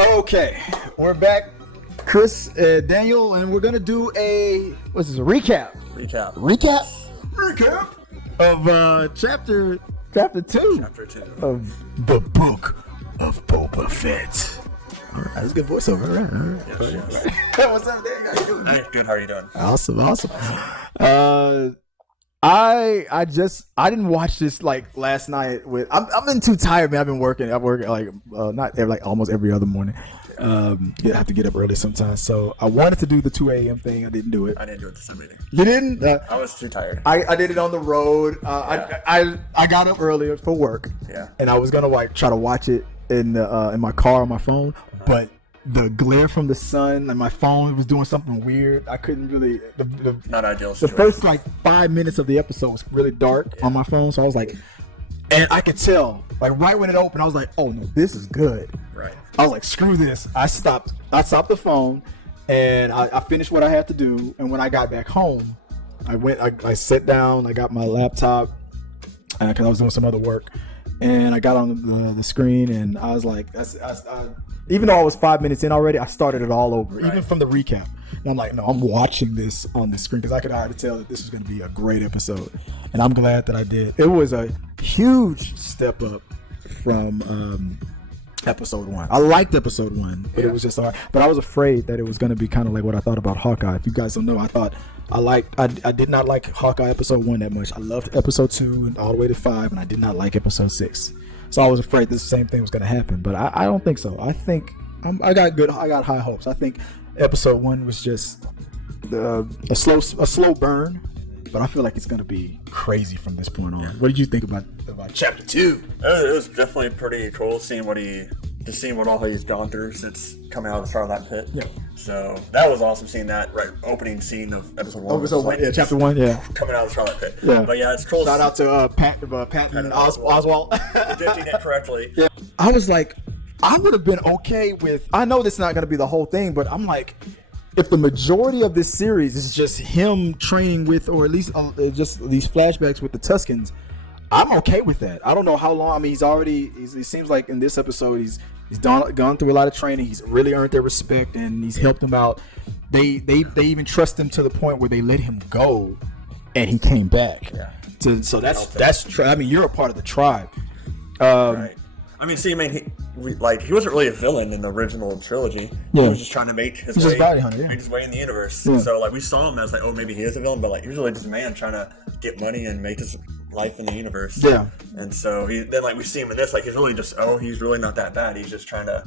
Okay, we're back, Chris, Daniel, and we're gonna do a recap of chapter 2 of the Book of Boba Fett. All right, that's a good voiceover, right? What's up, Daniel? How you doing? Hey, good. How are you doing? Awesome. I didn't watch this like last night. I've been too tired, man. I've been working. I work like almost every other morning. I have to get up early sometimes. So I wanted to do the 2 a.m. thing. I didn't do it. I didn't do it this evening. You didn't? I was too tired. I did it on the road. I got up earlier for work. Yeah. And I was gonna like try to watch it in my car on my phone, but the glare from the sun and my phone was doing something weird. I couldn't really. Not ideal situation. The first like 5 minutes of the episode was really dark on my phone, so I was like, and I could tell like right when it opened, I was like, oh no, this is good. Right. I was like, screw this. I stopped the phone, and I finished what I had to do. And when I got back home, I sat down. I got my laptop because I was doing some other work, and I got on the screen, and I was like, even though I was 5 minutes in already, I started it all over, even from the recap. And I'm like, no, I'm watching this on the screen because I could already tell that this was going to be a great episode. And I'm glad that I did. It was a huge step up from episode 1. I liked episode 1, but it was just hard. But I was afraid that it was going to be kind of like what I thought about Hawkeye. If you guys don't know, I did not like Hawkeye episode 1 that much. I loved episode 2 and all the way to 5, and I did not like episode 6. So I was afraid the same thing was going to happen, but I don't think so. I think I got high hopes. I think episode 1 was just a slow burn, but I feel like it's going to be crazy from this point on. What did you think about chapter 2? It was definitely pretty cool seeing what all he's gone through since coming out of the Starlight Pit. Yeah. So that was awesome seeing that opening scene of episode 1. Episode 1, yeah, chapter 1, yeah. Coming out of the Starlight Pit. Yeah. But yeah, it's cool. Shout out to Patton Oswalt. Did it correctly. Yeah. I was like, I would have been okay with. I know this is not going to be the whole thing, but I'm like, if the majority of this series is just him training with, or at least just these flashbacks with the Tuskens, I'm okay with that. I don't know how long. I mean, it seems like in this episode he's gone through a lot of training. He's really earned their respect, and he's helped them out. They even trust him to the point where they let him go, and he came back. Yeah. So that's I mean, you're a part of the tribe. Right. I mean, see, he wasn't really a villain in the original trilogy. Yeah. He was just trying to make his way, bounty hunter, make his way in the universe. Yeah. So like we saw him as like, oh, maybe he is a villain, but like he was really just a man trying to get money and make his life in the universe. Yeah. And so then like we see him in this, like he's really not that bad. He's just trying to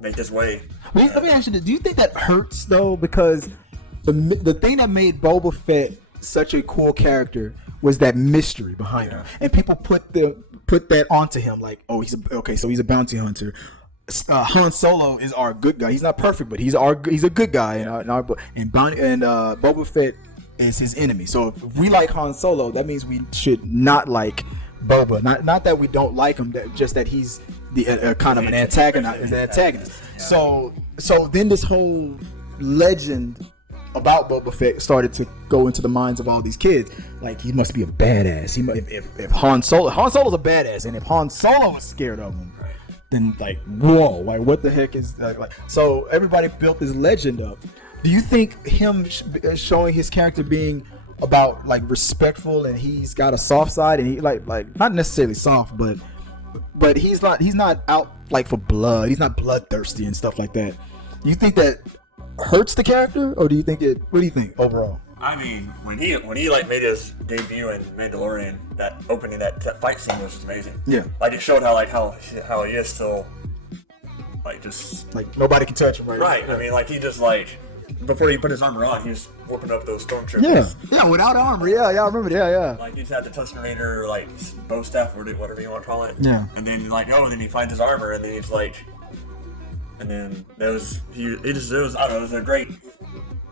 make his way. Let me ask you this: do you think that hurts though? Because the thing that made Boba Fett such a cool character was that mystery behind him, and people put that onto him, like, oh, so he's a bounty hunter. Han Solo is our good guy. He's not perfect, but he's a good guy, and Boba Fett is his enemy. So if we like Han Solo, that means we should not like Boba. Not that we don't like him, just that he's the kind of an antagonist. So then this whole legend about Boba Fett started to go into the minds of all these kids. Like, he must be a badass. If Han Solo's a badass, and if Han Solo is scared of him, then like, whoa, like what the heck is that? Like, so everybody built this legend up. Do you think him showing his character being about like respectful, and he's got a soft side, and he like not necessarily soft, but he's not out like for blood. He's not bloodthirsty and stuff like that. Do you think that hurts the character, or do you think what do you think overall? I mean, when he like made his debut in Mandalorian, that opening that fight scene was just amazing. Yeah. Like it showed how he is still like just like nobody can touch him right. I mean, like he just like before he put his armor on, he was whooping up those stormtroopers. Yeah, without armor. Yeah, I remember. Yeah. Like he's had the Tusken Raider like bow staff or whatever you want to call it. Yeah. And then like and then he finds his armor, and then he's like, and then it was I don't know, it was a great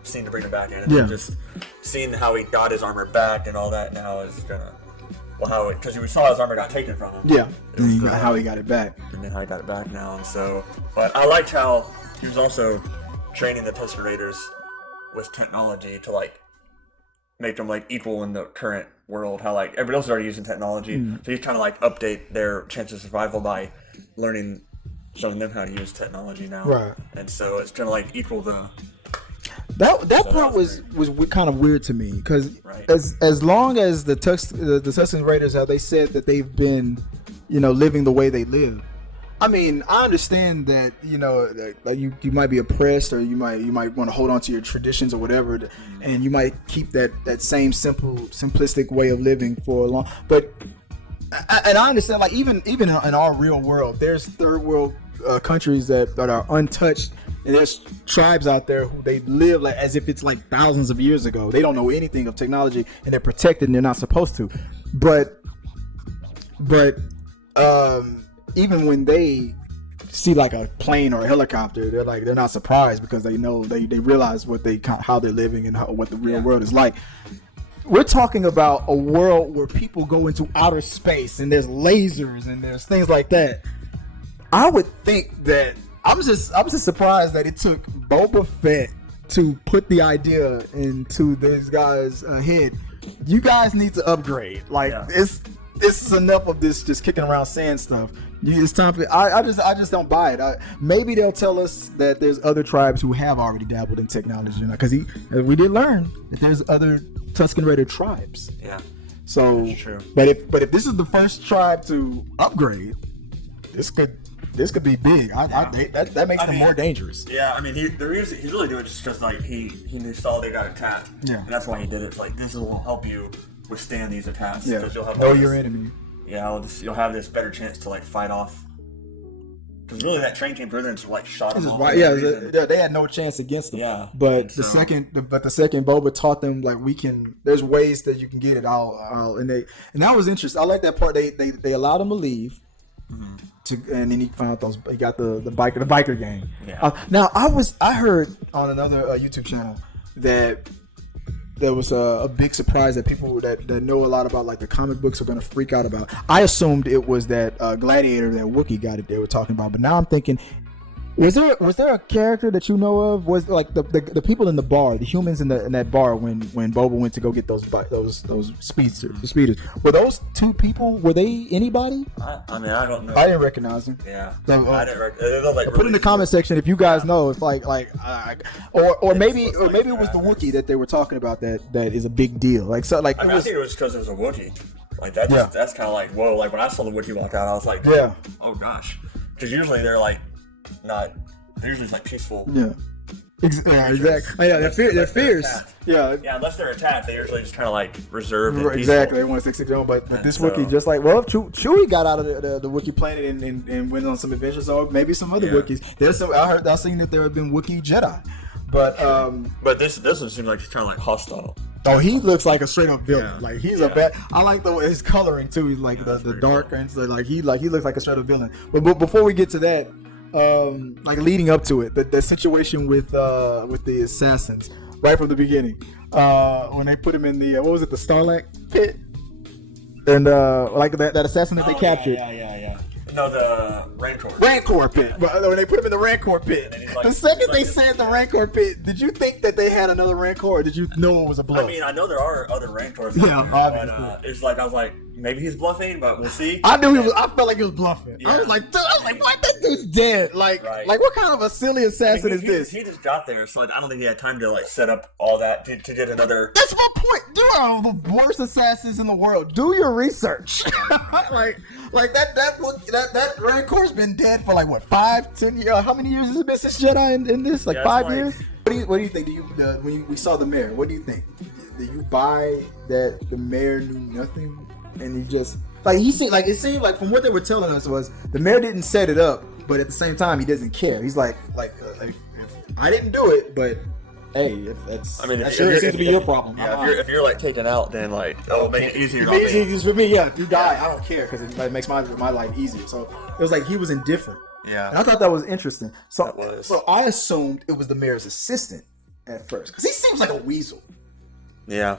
scene to bring him back in. And just seeing how he got his armor back and all that, and how it's gonna because we saw his armor got taken from him. Yeah. And how he got it back. And then how he got it back now, and so. But I liked how he was also training the Tusken Raiders with technology to like make them like equal in the current world. How like everybody else is already using technology, so he's trying to like update their chance of survival by learning showing them how to use technology now. Right. And so it's kind of like equal the. That part was kind of weird to me because Right. as long as the Tusken Raiders, how they said that they've been, living the way they live. I mean, I understand that that you might be oppressed or you might want to hold on to your traditions or whatever, and you might keep that same simplistic way of living for a long. But and I understand, like even in our real world, there's third world countries that are untouched. And there's tribes out there who they live like as if it's like thousands of years ago. They don't know anything of technology and they're protected and they're not supposed to. But even when they see like a plane or a helicopter, they're not surprised because they know they realize how they're living and what the real world is like. We're talking about a world where people go into outer space and there's lasers and there's things like that. I would think that I'm just surprised that it took Boba Fett to put the idea into this guy's head. You guys need to upgrade. This is enough of this just kicking around saying stuff. It's time for. I just don't buy it. Maybe they'll tell us that there's other tribes who have already dabbled in technology, because we did learn that there's other Tusken Raider tribes. Yeah. So, that's true. But if this is the first tribe to upgrade, this could be big. That makes them more dangerous. Yeah, I mean, he's really doing it just because he saw they got attacked. Yeah, and that's why he did it. It's like, this will help you withstand these attacks. Yeah, you'll have know your enemy. Yeah, you'll have this better chance to fight off. Because really, that train came through there and shot them. They had no chance against them. Yeah, but the second Boba taught them there's ways that you can get it. And that was interesting. I like that part. They allowed them to leave. Mm-hmm. And then he found out he got the biker gang. Yeah. Now I heard on another YouTube channel that there was a big surprise that people that know a lot about the comic books are going to freak out about. I assumed it was that Gladiator, that Wookie guy that they were talking about, but now I'm thinking, was there a character that you know of? Was the people in the bar, the humans in that bar when Boba went to go get those speeders? Were those two people? Were they anybody? I mean, I don't know. I didn't recognize them. Yeah, so, I didn't recognize. Put in the comment section if you guys know if or maybe it was the Wookiee that they were talking about that is a big deal. I think it was because it was a Wookiee. That's kind of whoa. When I saw the Wookiee walk out, I was like, yeah, oh gosh, because usually they're they're usually peaceful. Yeah. Exactly. Yeah, they're fierce. Yeah. Yeah, unless they're attacked, they usually just kind of reserved and peaceful. Exactly. They want to stick to their own. But this Wookiee, just Chewie got out of the Wookiee planet and went on some adventures, or maybe some other Wookiees. I've seen that there have been Wookiee Jedi, but this one seems like he's kind of hostile. Oh, he looks like a straight up villain. Yeah. He's a bad. I like his coloring too. He's the dark cool. And so he looks like a straight up villain. But before we get to that. Leading up to it, the situation with the assassins right from the beginning, when they put him in the what was it, the Starlack pit, and that assassin that they captured. Yeah. No, the Rancor pit. When they put him in the Rancor pit, the second they said the Rancor pit, did you think that they had another Rancor, or did you know it was a bluff? I mean, I know there are other Rancors. Yeah, obviously. But I was like, maybe he's bluffing, but we'll see. I knew I felt like he was bluffing. Yeah. I was like, what? That dude's dead. What kind of a silly assassin is this? He just got there, so I don't think he had time to set up all that to get another. That's my point. You are the worst assassins in the world. Do your research. That Rancor's been dead for 5, 10 years. How many years has it been since Jedi in this? 5 years? What do you think? When we saw the mayor, what do you think? Do you buy that the mayor knew nothing and he just it seemed like from what they were telling us was the mayor didn't set it up, but at the same time he doesn't care. He's like if I didn't do it, but hey, that seems to be your problem. Yeah, if you're taken out, then it'll make it easier. For me, yeah. If you die, I don't care because it makes my life easier. So it was he was indifferent. Yeah, and I thought that was interesting. So I assumed it was the mayor's assistant at first because he seems like a weasel. Yeah,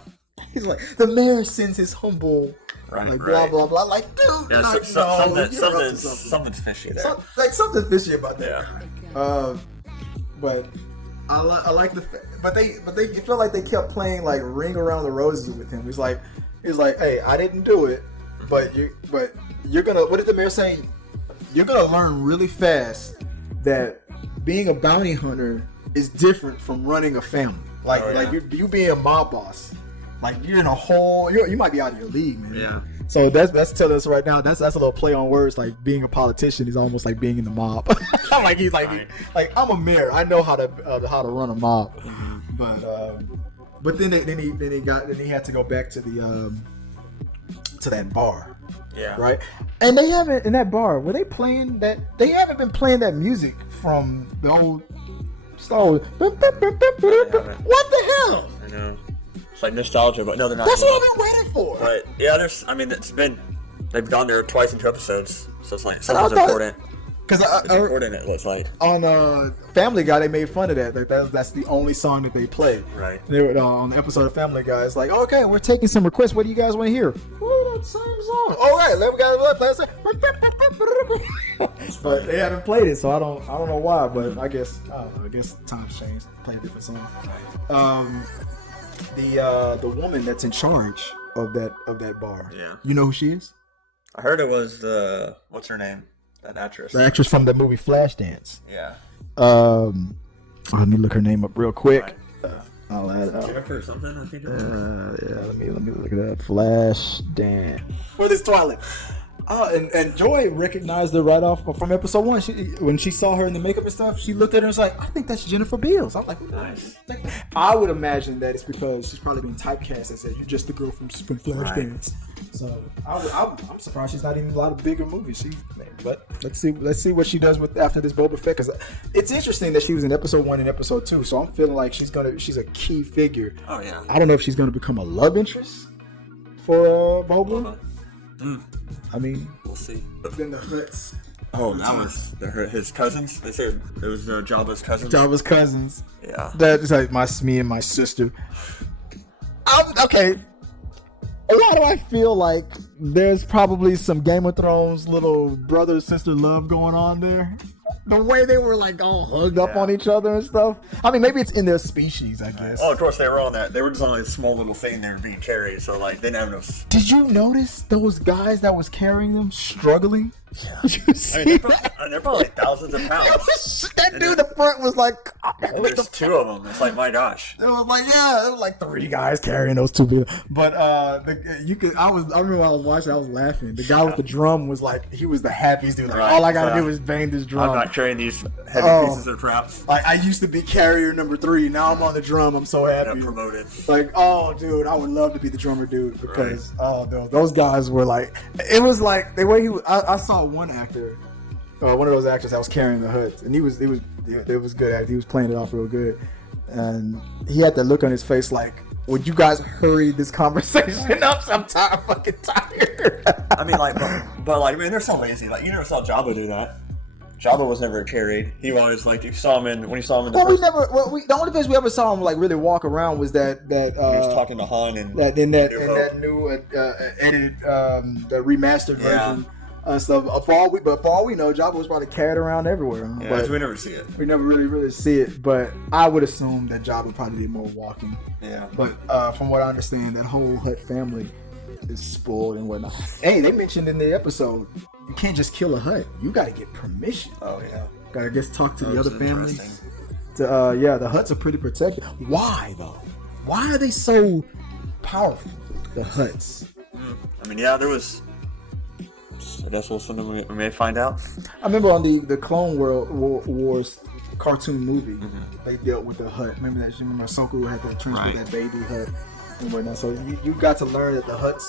he's the mayor sends his humble. Blah blah blah. Dude, yeah, something's fishy there. Something fishy about that guy. But I like the but it felt like they kept playing Ring Around the Roses with him. He's like, hey, I didn't do it, but you're gonna. What did the mayor say? you're gonna learn really fast that being a bounty hunter is different from running a family. Like you being a mob boss. Like you're in a whole. You might be out of your league, man. Yeah. So that's telling us right now. That's a little play on words. Like being a politician is almost like being in the mob. Like he's like I'm a mayor. I know how to run a mob. But then he had to go back to the to that bar. Yeah. Right. And they haven't in that bar. Were they playing that? They haven't been playing that music from the old Star Wars. What the hell? I know. It's like nostalgia, but no, they're not. That's what I've been waiting for. But yeah, they've gone there twice in 2 episodes, so it's like something's important. Because it's important. It looks like on Family Guy they made fun of that. That's the only song that they play. Right. They were on the episode of Family Guy. It's like, okay, we're taking some requests. What do you guys want to hear? Oh, that same song. All right, let me play. But they haven't played it, so I don't know why. But I guess times changed. Play a different song. The woman that's in charge of that bar. Yeah. You know who she is? I heard it was what's her name? That actress. The actress from the movie Flashdance. Yeah. Let me look her name up real quick. Right. I'll add it up. Jennifer or something, I think. Yeah. Let me look at that. Flashdance. What is Twilight? And Joy recognized her right off from episode 1. When she saw her in the makeup and stuff, she looked at her and was like, I think that's Jennifer Beals. I'm like, nice. I would imagine that it's because she's probably been typecast and said, you're just the girl from Flashdance. Right. So I'm surprised she's not in a lot of bigger movies. But let's see what she does with after this Boba Fett, because it's interesting that she was in episode 1 and episode 2. So I'm feeling like she's a key figure. Oh yeah. I don't know if she's gonna become a love interest for Boba. I mean, we'll see. But then the Hutts. Oh, that was his cousins. They said it was Jabba's cousins. Jabba's cousins. Yeah. That's like me and my sister. Okay. Why do I feel like there's probably some Game of Thrones little brother sister love going on there? The way they were like all hugged up on each other and stuff. I mean, maybe it's in their species, I guess. Oh, of course they were on that. They were just on a small little thing they were being carried, so like they didn't have no. Did you notice those guys that was carrying them struggling? Yeah. Did you see they're probably like thousands of pounds. That dude in the front was like, there's 2 of them. It's like, my gosh. It was like 3 guys carrying those 2 people. But I remember when I was watching, I was laughing. The guy with the drum was like, he was the happiest dude. Like, all I gotta do is bang this drum. I'm not carrying these heavy pieces of crap. Like, I used to be carrier number 3. Now I'm on the drum. I'm so happy. Yeah, promoted. Like, oh, dude, I would love to be the drummer dude, because those guys were like, it was like the way I saw one actor, one of those actors that was carrying the Hutts, and it was good. He was playing it off real good, and he had that look on his face like, would you guys hurry this conversation up? I'm fucking tired. I mean, like, but like, I mean, they're so lazy. Like, you never saw Jabba do that. Jabba was never carried. He always, like, when you saw him in the the only place we ever saw him like really walk around was that he was talking to Han and that new edited the remastered version. Stuff. For all we know, Jabba was probably carried around everywhere. Yeah, but we never see it. We never really see it. But I would assume that Jabba probably did more walking. Yeah. But from what I understand, that whole Hutt family is spoiled and whatnot. Hey, they mentioned in the episode, you can't just kill a Hutt. You got to get permission. Oh yeah. Got to just talk to the other families. The Hutts are pretty protected. Why though? Why are they so powerful? The Hutts. I mean, yeah, there was. I guess we'll something we may find out. I remember on the Clone Wars cartoon movie, they dealt with the Hutt. Remember Ahsoka had to transfer that baby Hutt and whatnot. So you got to learn that the Hutts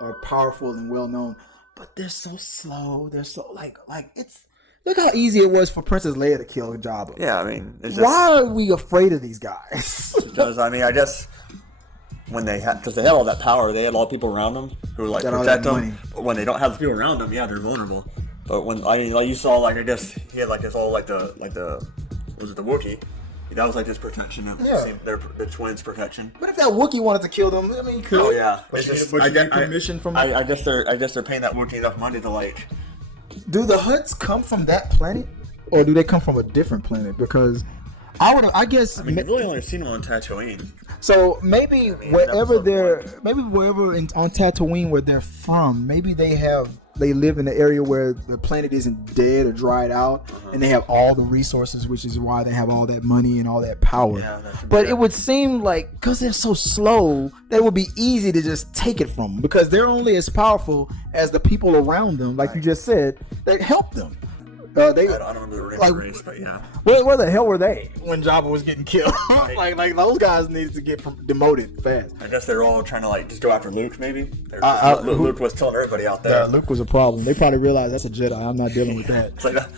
are powerful and well known, but they're so slow. They're so like it's. Look how easy it was for Princess Leia to kill Jabba. Yeah, I mean, why are we afraid of these guys? Because I mean, I guess. Because they had all that power, they had a lot of people around them who like protect them. But when they don't have the people around them, yeah, they're vulnerable. But when you saw, like, I guess he had like his whole like the was it the Wookie? That was like his protection of the twins' protection. But if that Wookiee wanted to kill them, I mean, he could. Oh yeah, but you get permission from. I guess they're paying that Wookiee enough money to like. Do the Hutts come from that planet, or do they come from a different planet? Because I guess. I mean, you've really only seen them on Tatooine. So maybe wherever on Tatooine where they're from, maybe they have they live in an area where the planet isn't dead or dried out, and they have all the resources, which is why they have all that money and all that power. But it would seem like because they're so slow, they would be easy to just take it from them because they're only as powerful as the people around them, like you just said, that help them. I don't remember the race, but yeah. Where the hell were they when Jabba was getting killed? like those guys needed to get demoted fast. I guess they're all trying to like just go after Luke, maybe. Luke was killing everybody out there. Yeah, Luke was a problem. They probably realized that's a Jedi. I'm not dealing with that.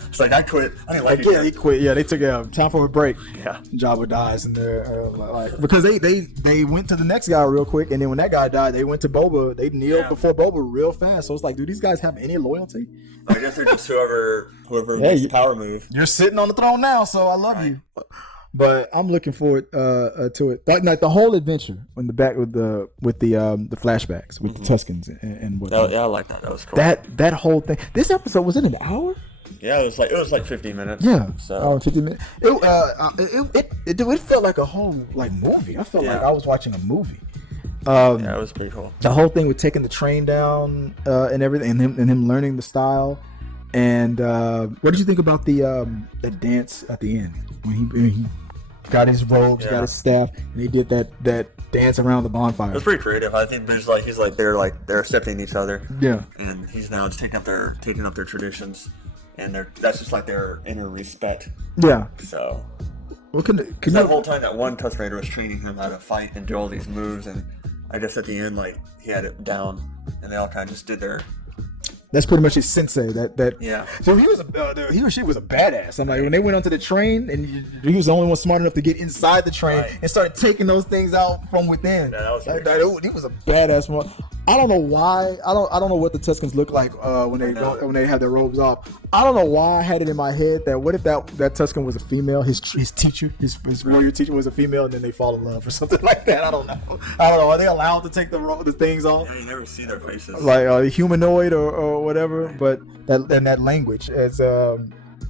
It's like I quit. I didn't like it. Yeah, he quit. Yeah, they took time for a break. Yeah, Jabba dies, and they're because they went to the next guy real quick, and then when that guy died, they went to Boba. They kneeled before Boba real fast. So it's like, do these guys have any loyalty? I guess they're just whoever makes the power move. You're sitting on the throne now, so I love you. But I'm looking forward to it. Like the whole adventure in the back with the flashbacks with the Tuskens and whatnot. Yeah, I like that. That was cool. That whole thing. This episode was it an hour? Yeah, it was like 50 minutes. Yeah, so 50 minutes. It felt like a whole like movie. I felt like I was watching a movie. Yeah, it was pretty cool. The whole thing with taking the train down and everything, and him learning the style. And what did you think about the dance at the end when he got his robes, got his staff, and he did that dance around the bonfire? It was pretty creative. I think they're accepting each other. Yeah, and he's now just taking up their traditions, and that's just like their inner respect. Yeah. So. Well, that whole time that one Tusk Raider was training him how to fight and do all these moves, and I guess at the end, like, he had it down, and they all kind of just did their... That's pretty much his sensei. Yeah. So he or she was a badass. I'm like, when they went onto the train, and he was the only one smart enough to get inside the train and started taking those things out from within. Yeah, that was cool. He was a badass. I don't know why. I don't know what the Tuskens look like when they have their robes off. I don't know why I had it in my head that what if that Tusken was a female, his teacher, his warrior teacher was a female, and then they fall in love or something like that. I don't know. Are they allowed to take the things off? Yeah, you never see their faces. Like humanoid or whatever, but that language is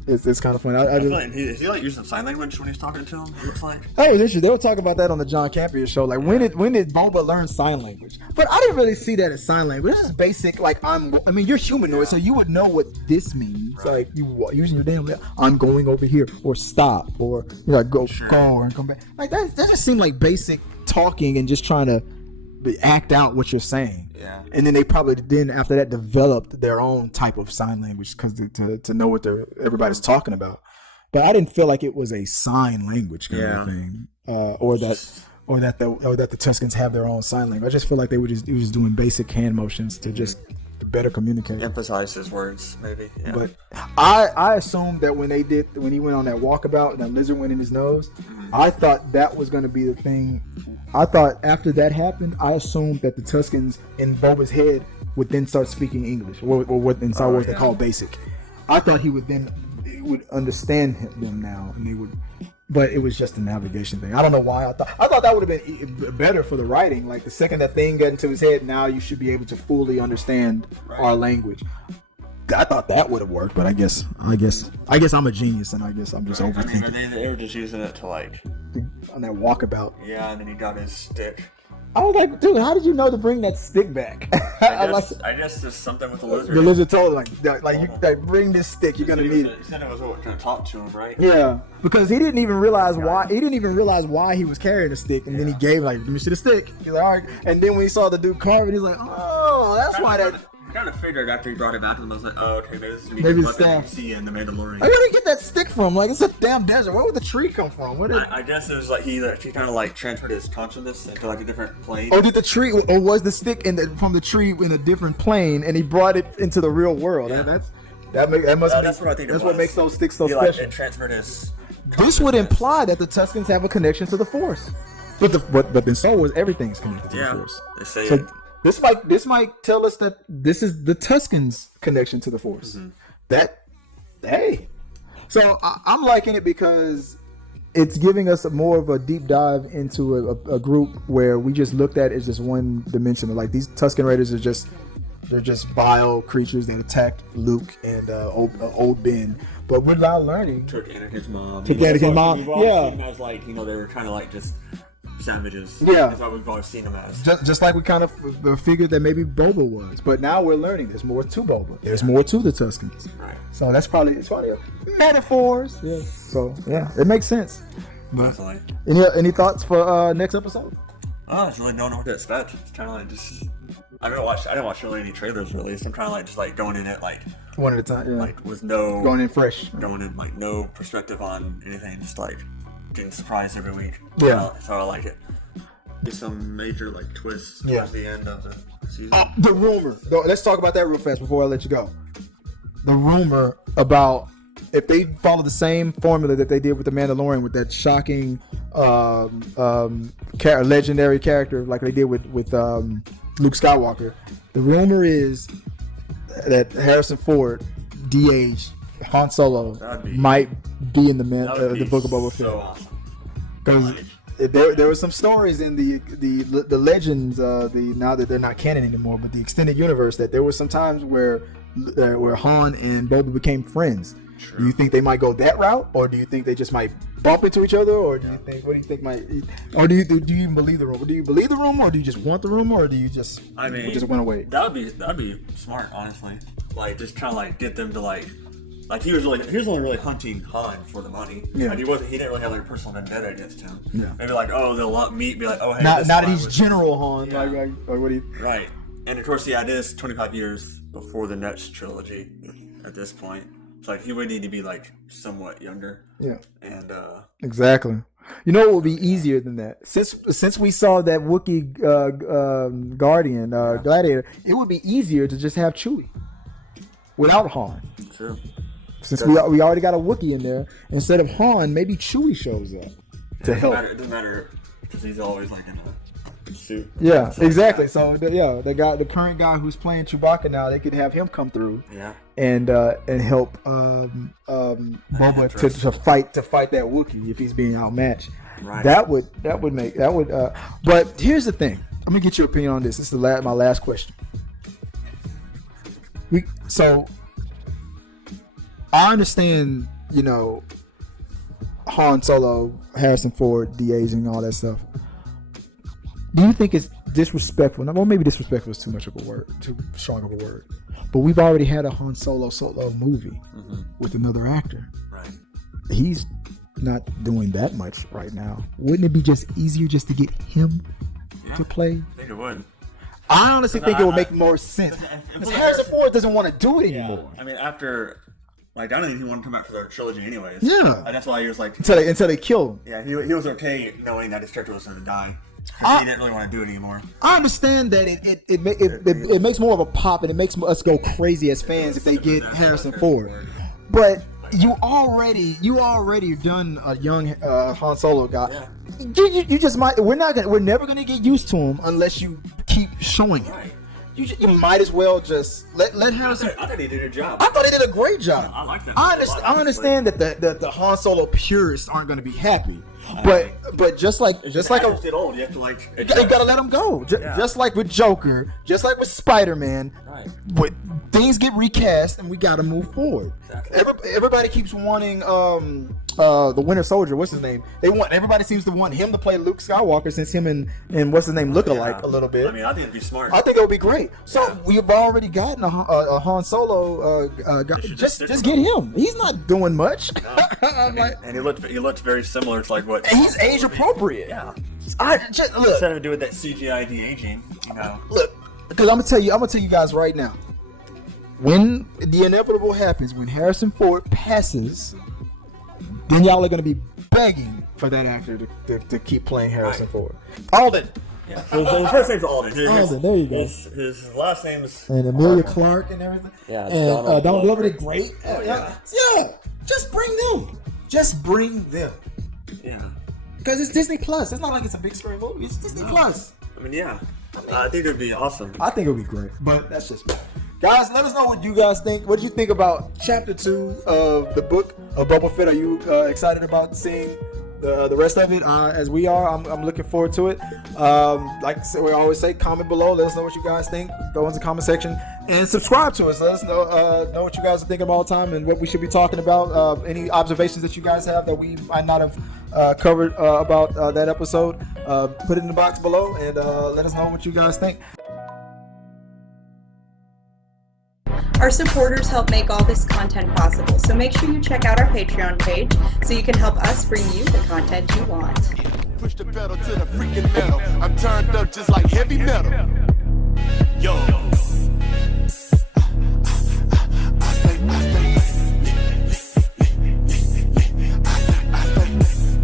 it's kind of funny. Is he like using sign language when he's talking to him? It looks like. Hey, interesting. They were talking about that on the John Campea show. Like when did Boba learn sign language? But I didn't really see that as sign language. This is basic. Like you're humanoid, so you would know what this means. Right. Like you using your damn. I'm going over here, or stop, or go and come back. Like that just seemed like basic talking and just trying to act out what you're saying. Yeah. And then they probably then after that developed their own type of sign language because to know what everybody's talking about. But I didn't feel like it was a sign language kind of thing, or that the Tuskens have their own sign language. I just feel like they were just doing basic hand motions to just better communicate. Emphasize his words, maybe. Yeah. But I assumed that when he went on that walkabout and that lizard went in his nose, I thought that was going to be the thing. I thought after that happened, I assumed that the Tuskens in Boba's head would then start speaking English, or what in Star Wars they call basic. I thought he would understand them now, and they would. But it was just a navigation thing. I don't know why I thought that would have been better for the writing. Like the second that thing got into his head, now you should be able to fully understand our language. I thought that would have worked, but I guess I'm a genius, and I guess I'm just overthinking. I mean, they were just using it to like on that walkabout. Yeah, and then he got his stick. I was like, dude, how did you know to bring that stick back? I guess there's something with the lizard. The lizard told you bring this stick. You're gonna need it. He said it was going to talk to him, right? Yeah, because he didn't even realize why. He didn't even realize why he was carrying the stick, and then he gave let me see the stick. He's like, all right. And then when he saw the dude carve it, he's like, oh, that's why that. I kind of figured after he brought it back to him, I was like, oh, okay, maybe the staff. See in the Mandalorian. Where did he get that stick from? Like, it's a damn desert. Where would the tree come from? I guess it was like he kind of like transferred his consciousness into like a different plane. Or did the tree, or was the stick from the tree in a different plane, and he brought it into the real world? Yeah. That's what I think. That's what makes those sticks so special. And transferred his. This would imply that the Tuskens have a connection to the Force, but in Star Wars, everything's connected to the Force. They say so. This might tell us that this is the Tuskens' connection to the Force. Mm-hmm. So I'm liking it because it's giving us more of a deep dive into a group where we just looked at it as just one dimension. Like these Tusken Raiders they're just vile creatures that attacked Luke and old Ben. But we're now learning. Took Anakin's mom. Yeah. I was like, they were trying to like just savages. Yeah. That's what we've always seen them as. Just like we kind of figured that maybe Boba was, but now we're learning there's more to Boba. There's more to the Tuscans. Right. So it's probably metaphors. Yeah. So yeah, it makes sense. But any thoughts for next episode? Oh, I just really don't know what to expect. It's kind of like just. I didn't watch really any trailers released. I'm kind of like just like going in it like one at a time. Yeah. Like with no going in fresh. Going in like no perspective on anything. Just like getting surprised every week. Yeah. That's how I like it. Get some major like twists towards the end of the season. The rumor. Let's talk about that real fast before I let you go. The rumor about if they follow the same formula that they did with the Mandalorian, with that shocking, legendary character like they did with Luke Skywalker. The rumor is that Harrison Ford, de-aged Han Solo, might be in the Book of Boba Fett. So awesome. Because there were some stories in the legends, now that they're not canon anymore, but the extended universe, that there were some times where Han and Boba became friends. True. Do you think they might go that route, or do you think they just might bump into each other, or do you think? What do you think might? Or do you even believe the rumor? Do you believe the rumor, or do you just want the rumor, or do you just? Just went away. That'd be smart, honestly. Like just kind of like get them to like he was only really hunting Han for the money. Yeah. Like he didn't really have like a personal vendetta against him. Yeah. Maybe like they'll meet, be like hey. Now that he's General Han, yeah. like what do you? Right. And of course, it is 25 years before the next trilogy. At this point. Like he would need to be like somewhat younger. Yeah. And exactly. You know what would be easier than that? Since we saw that Wookie Guardian Gladiator, it would be easier to just have Chewie without Han. True. Since we already got a Wookiee in there, instead of Han, maybe Chewie shows up to help. It doesn't matter because he's always like in a suit. Yeah, exactly. So the current guy who's playing Chewbacca now, they could have him come through. Yeah. And help Boba to fight that Wookiee if he's being outmatched. Right. That would. But here's the thing. I'm gonna get your opinion on this. This is my last question. I understand, Han Solo, Harrison Ford, de-aging, all that stuff. Do you think it's disrespectful? Well, maybe disrespectful is too strong of a word. But we've already had a Han Solo movie with another actor. Right. He's not doing that much right now. Wouldn't it be just easier just to get him to play? I think it would. I honestly think it would make more sense. Because Harrison Ford doesn't want to do it anymore. I mean, after... Like, I don't think he wanted to come back for their trilogy anyways. Yeah. And that's why he was like... Until they kill him. Yeah, he was okay knowing that his character was going to die. Because he didn't really want to do it anymore. I understand that it makes more of a pop, and it makes us go crazy as fans if they get Harrison Ford. But you already done a young Han Solo guy. Yeah. You just might. We're never gonna get used to him unless you keep showing it. Right. You might as well just let Harrison. I thought he did a job. I thought he did a great job. I like that. I understand that the Han Solo purists aren't going to be happy, but just like get old, you have to like. You gotta let him go. Just like with Joker, just like with Spider-Man, right. Things get recast and we gotta move forward. Exactly. Everybody keeps wanting the Winter Soldier. What's his name? Everybody seems to want him to play Luke Skywalker, since him and what's his name look alike a little bit. I mean, I think it'd be smart. I think it would be great. So we've already gotten a Han Solo guy. Just get him. He's not doing much. No. And he looked very similar to like what. And he's age appropriate. Yeah. Look. Instead of doing that CGI de-aging, Look, because I'm gonna tell you guys right now. When the inevitable happens, when Harrison Ford passes, then y'all are gonna be begging for that actor to keep playing Harrison Ford. Alden. Yeah. So his first name's Alden. Alden, there you go. His last name's and Emilia Clarke and everything. Yeah. And Donald Glover did great. Yeah. Just bring them. Just bring them. Yeah. Because it's Disney Plus. It's not like it's a big screen movie. It's Disney Plus. I mean, yeah. I think it'd be awesome. I think it would be great. But that's just me. Guys, let us know what you guys think. What do you think about Chapter 2 of the book of Boba Fett? Are you excited about seeing the rest of it as we are? I'm looking forward to it. Like we always say, comment below. Let us know what you guys think. Throw in the comment section. And subscribe to us. Let us know what you guys are thinking about all the time and what we should be talking about. Any observations that you guys have that we might not have covered about that episode, put it in the box below and let us know what you guys think. Our supporters help make all this content possible, so make sure you check out our Patreon page so you can help us bring you the content you want. Push the pedal to the freaking metal. I'm turned up just like heavy metal. Yo.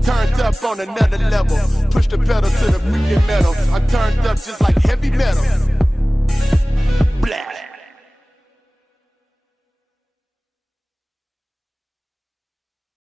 Turned up on another level. Push the pedal to the freaking metal. I'm turned up just like heavy metal.